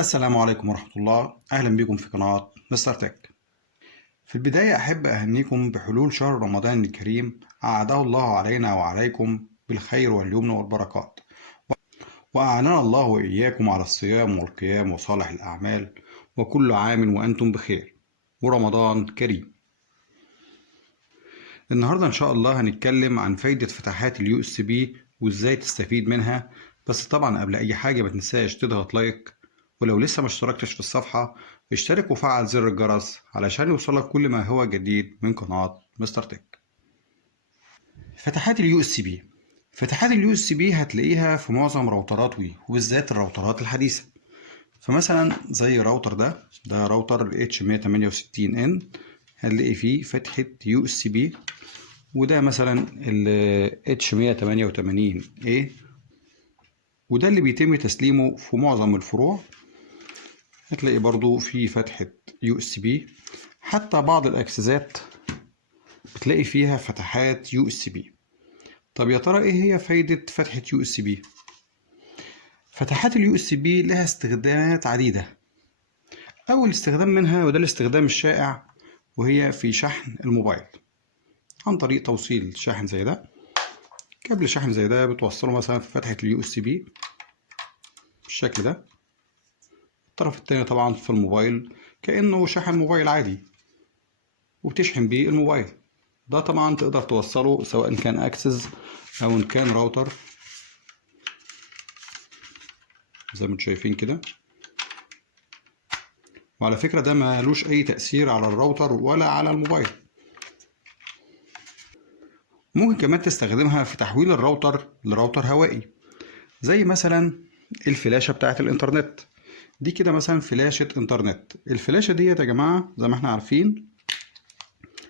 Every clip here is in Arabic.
السلام عليكم ورحمة الله. أهلا بكم في قناة مستر تك. في البداية أحب أهنيكم بحلول شهر رمضان الكريم، أعاده الله علينا وعليكم بالخير واليمن والبركات، وأعاننا الله وإياكم على الصيام والقيام وصالح الأعمال، وكل عام وأنتم بخير ورمضان كريم. النهاردة إن شاء الله هنتكلم عن فايدة فتحات اليو اس بي وإزاي تستفيد منها. بس طبعا قبل أي حاجة ما تنساش تضغط لايك، ولو لسه ما اشتركتش في الصفحة اشترك وفعل زر الجرس علشان يوصلك كل ما هو جديد من قناة مستر تك. فتحات اليو اس بي. فتحات اليو اس بي هتلاقيها في معظم راوترات وي، وبالذات الراوترات الحديثة. فمثلا زي راوتر ده راوتر H168N، هنلاقي فيه فتحة يو اس بي. وده مثلا ال H188A، وده اللي بيتم تسليمه في معظم الفروع. هتلاقي برضو في فتحة يو اس بي، حتى بعض الاكسسات بتلاقي فيها فتحات يو اس بي. طب يا ترى ايه هي فايدة فتحة يو اس بي؟ فتحات اليو اس بي لها استخدامات عديدة. اول استخدام منها وده الاستخدام الشائع، وهي في شحن الموبايل عن طريق توصيل شاحن زي ده. كابل شحن زي ده بتوصله مثلا في فتحة اليو اس بي بالشكل ده. الطرف التاني طبعا في الموبايل كأنه شاحن موبايل عادي، وبتشحن بيه الموبايل. ده طبعا تقدر توصله سواء كان اكسس او ان كان راوتر زي ما انتم شايفين كده. وعلى فكرة ده مالوش اي تأثير على الراوتر ولا على الموبايل. ممكن كمان تستخدمها في تحويل الراوتر لراوتر هوائي، زي مثلا الفلاشة بتاعة الانترنت. دي كده مثلا فلاشة انترنت. الفلاشة دي يا جماعة زي ما احنا عارفين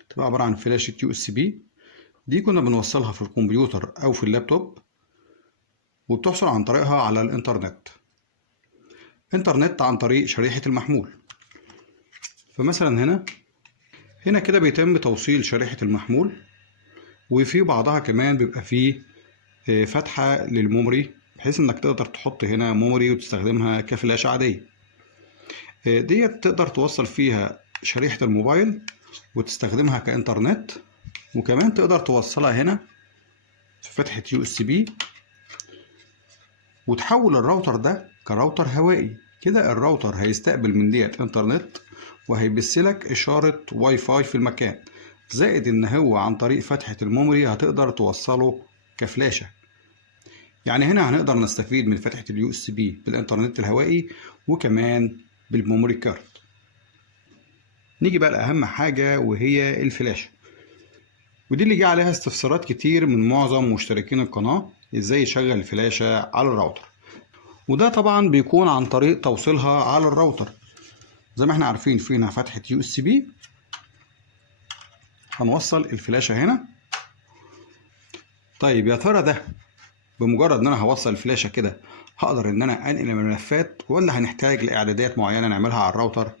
تبقى عبارة عن فلاشة يو اس بي. دي كنا بنوصلها في الكمبيوتر او في اللابتوب، وبتحصل عن طريقها على الانترنت. انترنت عن طريق شريحة المحمول. فمثلا هنا كده بيتم توصيل شريحة المحمول، وفي بعضها كمان بيبقى فيه فتحة للميموري، بحيث انك تقدر تحط هنا ميموري وتستخدمها كفلاشة عادية. ديت تقدر توصل فيها شريحة الموبايل وتستخدمها كإنترنت، وكمان تقدر توصلها هنا في فتحة يو اس بي، وتحول الراوتر ده كراوتر هوائي. كده الراوتر هيستقبل من ديت انترنت، وهيبثلك إشارة واي فاي في المكان، زائد إن هو عن طريق فتحة الميموري هتقدر توصله كفلاشة. يعني هنا هنقدر نستفيد من فتحة اليو اس بي بالإنترنت الهوائي، وكمان بالميموري كارد. نيجي بقى لأهم حاجة وهي الفلاشة، ودي اللي جه عليها استفسارات كتير من معظم مشتركين القناة، ازاي يشغل الفلاشة على الراوتر. وده طبعا بيكون عن طريق توصيلها على الراوتر. زي ما احنا عارفين في هنا فتحة يو اس بي، هنوصل الفلاشة هنا. طيب يا ترى ده بمجرد ان انا هوصل الفلاشة كده هقدر ان انا انقل الملفات، ولا هنحتاج لاعدادات معينة نعملها على الراوتر؟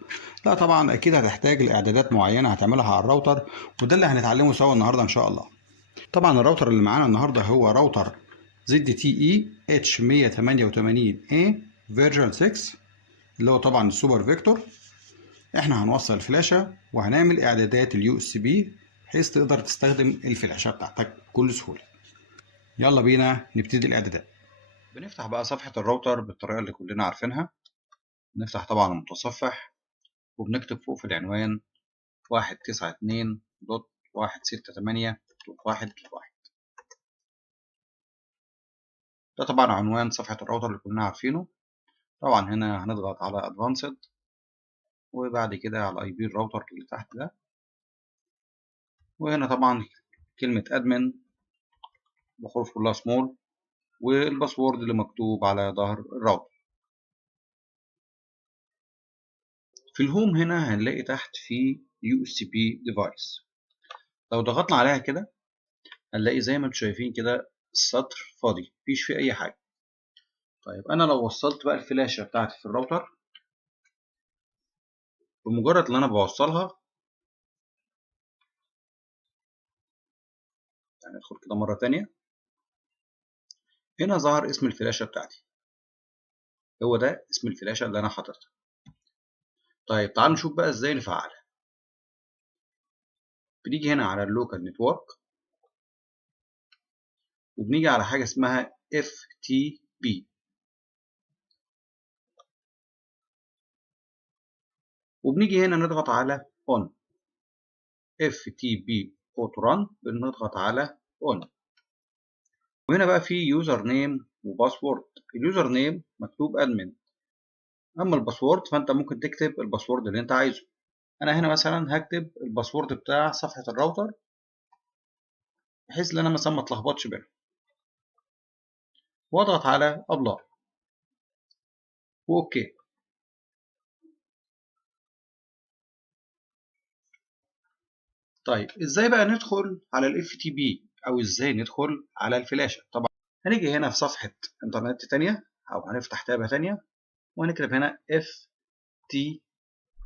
لا طبعا اكيد هتحتاج لاعدادات معينة هتعملها على الراوتر، وده اللي هنتعلمه سوا النهاردة ان شاء الله. طبعا الراوتر اللي معانا النهاردة هو راوتر ZTE H188A فيرجن 6، اللي هو طبعا السوبر فيكتور. احنا هنوصل الفلاشة وهنعمل اعدادات اليو اس بي بحيث تقدر تستخدم الفلاشة بتاعتك بكل سهولة. يلا بينا نبتدي الاعدادات. بنفتح بقى صفحة الراوتر بالطريقة اللي كلنا عارفينها. نفتح طبعا المتصفح، وبنكتب فوق في العنوان 192.168.1.1. ده طبعا عنوان صفحة الراوتر اللي كلنا عارفينه. طبعا هنا هنضغط على Advanced، وبعد كده على IP الراوتر اللي تحت ده. وهنا طبعا كلمة admin بحروف كلها سمول، والباسورد اللي مكتوب على ظهر الراوتر. في الهوم هنا هنلاقي تحت في USB device. لو ضغطنا عليها كده هنلاقي زي ما انتم شايفين كده السطر فاضي مفيش فيه أي حاجة. طيب أنا لو وصلت بقى الفلاشة بتاعتي في الراوتر، بمجرد إن أنا بوصلها، يعني أدخل كده مرة تانية، هنا ظهر اسم الفلاشة بتاعتي. هو ده اسم الفلاشة اللي أنا حاططها. طيب تعالوا نشوف بقى إزاي نفعلها. بنيجي هنا على اللوكال نتورك، وبنيجي على حاجة اسمها FTP، وبنيجي هنا نضغط على On. FTP Auto Run بنضغط على On. وهنا بقى في يوزر نيم وباسورد. اليوزر نيم مكتوب ادمن، اما الباسورد فانت ممكن تكتب الباسورد اللي انت عايزه. انا هنا مثلا هكتب الباسورد بتاع صفحة الراوتر بحيث ان انا مثلا ما اتلخبطش بينهم، واضغط على ابلاي واوكي. طيب ازاي بقى ندخل على الاف تي بي او ازاي ندخل على الفلاشة؟ طبعا هنيجي هنا في صفحة انترنت تانية او هنفتح تابة تانية وهنكتب هنا اف تي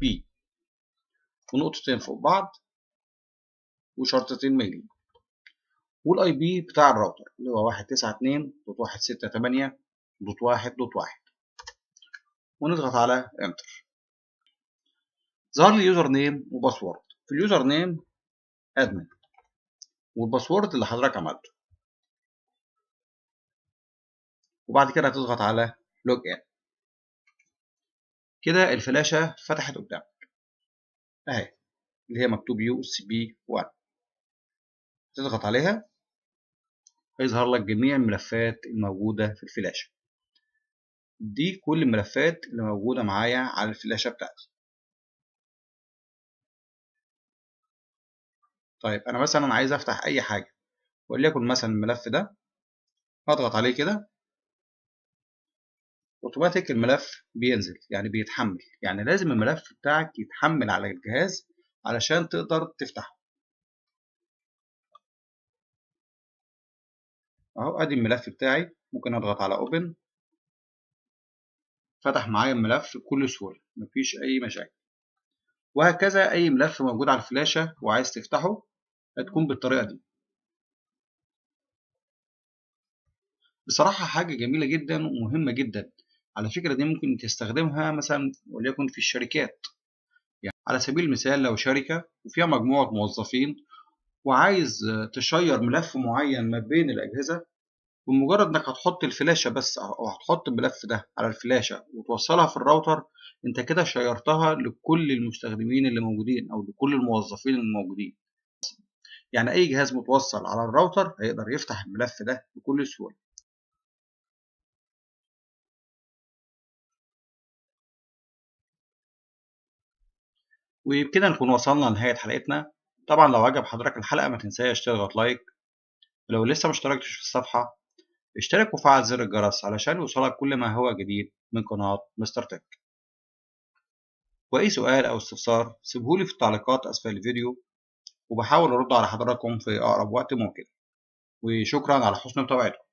بي ونقطتين فوق بعض وشرطتين ميلين، والاي بي بتاع الراوتر اللي هو 192.168.1.1.1 ونضغط على انتر. ظهر لي يوزر نيم وباسورد. في اليوزر نيم ادمن، والباسورد اللي حضرتك عملته، وبعد كده هتضغط على لوج ان. كده الفلاشه فتحت قدامك اهي، اللي هي مكتوب يو اس بي 1. تضغط عليها هيظهر لك جميع الملفات الموجوده في الفلاشه. دي كل الملفات اللي موجوده معايا على الفلاشه بتاعتي. طيب انا مثلا عايز افتح اي حاجه، وليكن مثلا الملف ده، اضغط عليه كده اوتوماتيك الملف بينزل، يعني بيتحمل. يعني لازم الملف بتاعك يتحمل على الجهاز علشان تقدر تفتحه. اهو ادي الملف بتاعي، ممكن اضغط على اوبن، فتح معايا الملف بكل سهولة، مفيش اي مشاكل. وهكذا اي ملف موجود على الفلاشة وعايز تفتحه هتكون بالطريقة دي. بصراحة حاجة جميلة جدا ومهمة جدا. على فكرة دي ممكن تستخدمها مثلا وليكن في الشركات. يعني على سبيل المثال لو شركة وفيها مجموعة موظفين وعايز تشير ملف معين ما بين الأجهزة، بمجرد إنك هتحط الفلاشة بس أو هتحط الملف ده على الفلاشة وتوصلها في الراوتر، أنت كده شيرتها لكل المستخدمين اللي موجودين أو لكل الموظفين الموجودين. يعني أي جهاز متوصل على الراوتر هيقدر يفتح الملف ده بكل سهولة. وبكده نكون وصلنا لنهاية حلقتنا. طبعا لو عجب حضرتك الحلقة ما تنساش تضغط لايك، ولو لسه ما اشتركتش في الصفحة اشترك وفعل زر الجرس علشان يوصلك كل ما هو جديد من قناة مستر تك. وأي سؤال أو استفسار سيبهولي في التعليقات أسفل الفيديو، وبحاول أرد على حضراتكم في أقرب وقت ممكن. وشكرا على حسن متابعتكم.